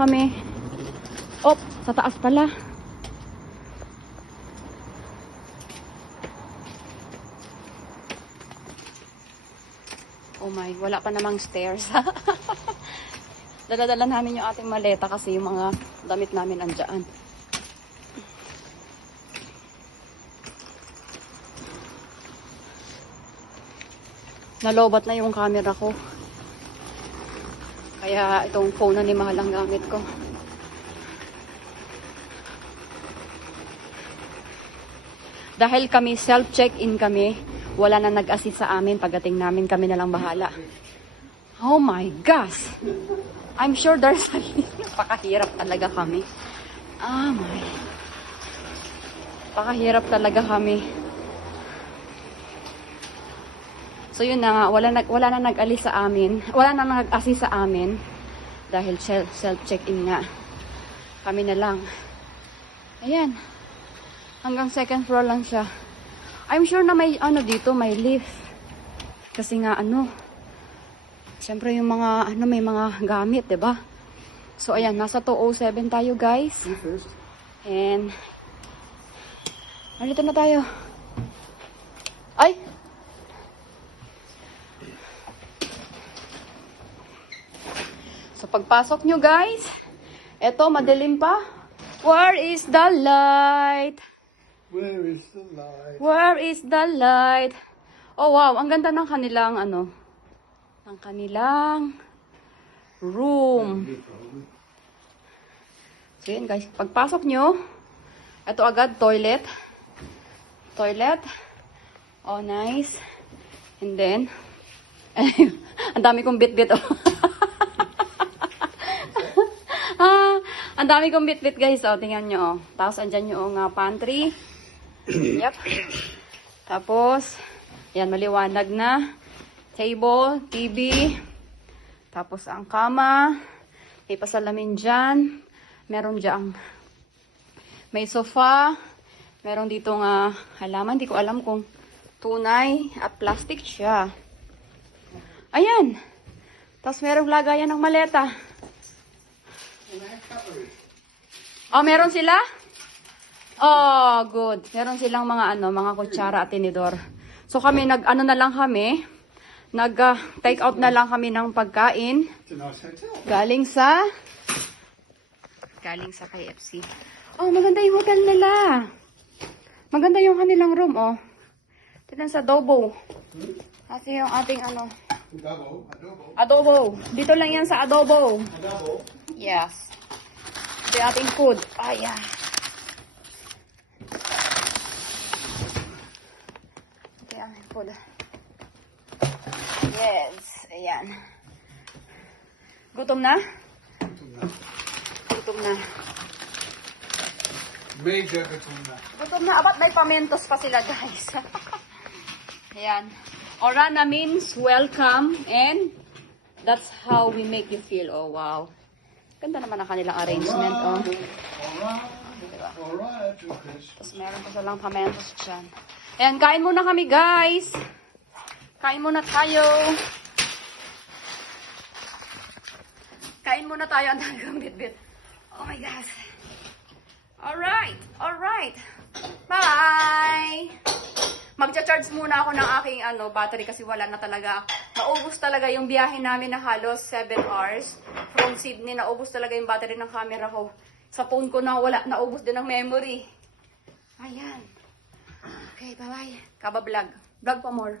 kami. Oh, sa taas pala. Oh my, wala pa namang stairs. Dala-dala namin yung ating maleta kasi yung mga damit namin andyan. Nalobat na yung camera ko. Kaya itong phone na ni Mahal ang gamit ko. Dahil kami self-check-in kami, wala na nag-assist sa amin. Pagdating namin, kami na lang bahala. Oh my gosh! I'm sure there's a napakahirap talaga kami. Ah my. Napakahirap talaga kami. So yun na nga, wala na nag-alis sa amin. Wala na nag-assist sa amin. Dahil self-check-in nga. Kami na lang. Ayan. Hanggang second floor lang siya. I'm sure na may ano dito, may lift. Kasi nga siyempre yung mga may mga gamit, 'di ba? So ayan, nasa 207 tayo, guys. And nandito na tayo. Ay. So pagpasok nyo, guys, eto madilim pa. Where is the light? Where is the light? Where is the light? Oh wow, ang ganda ng kanilang ng kanilang room. So yun, guys, pagpasok nyo, ito agad toilet. Toilet. Oh, nice. And then ang dami kong bit-bit oh. Ang dami kong bit-bit, guys. Oh, tingnan nyo oh. Tapos andyan yung pantry. Yep. Tapos yan, maliwanag na. Table, TV. Tapos ang kama. May pasalamin dyan. Meron dyan. May sofa. Meron dito halaman. Hindi ko alam kung tunay at plastic siya. Ayan. Tapos merong lagayan ng maleta. Oh, meron sila? Oh, good. Meron silang mga mga kutsara at tinidor. So kami na lang kami. Take out na lang kami ng pagkain. Galing sa KFC. Oh, maganda yung hotel nila. Maganda yung kanilang room, oh. Tignan sa adobo. Kasi yung ating adobo. Dito lang yan sa adobo. Adobo? Yes. Ito yung ating food. Ayan. Ito yung ating food. Yes. Ayan. Gutom na? Gutom na. Mega gutom na. Gutom na. Abat may pamentos pa sila, guys. Ayan. Orana means welcome and that's how we make you feel. Oh, wow. Ganda naman ang kanilang arrangement, oh. Diba? Tapos meron pa silang pamentos dyan. Ayan, kain muna kami, guys. Kain muna tayo. Kain muna tayo. Ang talagang bit-bit. Oh my God. Alright. Alright. Bye! Magcha-charge muna ako ng aking battery kasi wala na talaga. Naubos talaga yung biyahe namin na halos 7 hours. From Sydney, naubos talaga yung battery ng camera ko. Sa phone ko na wala, naubos din ang memory. Ayan. Okay, bye-bye. Kaba vlog. Vlog pa more.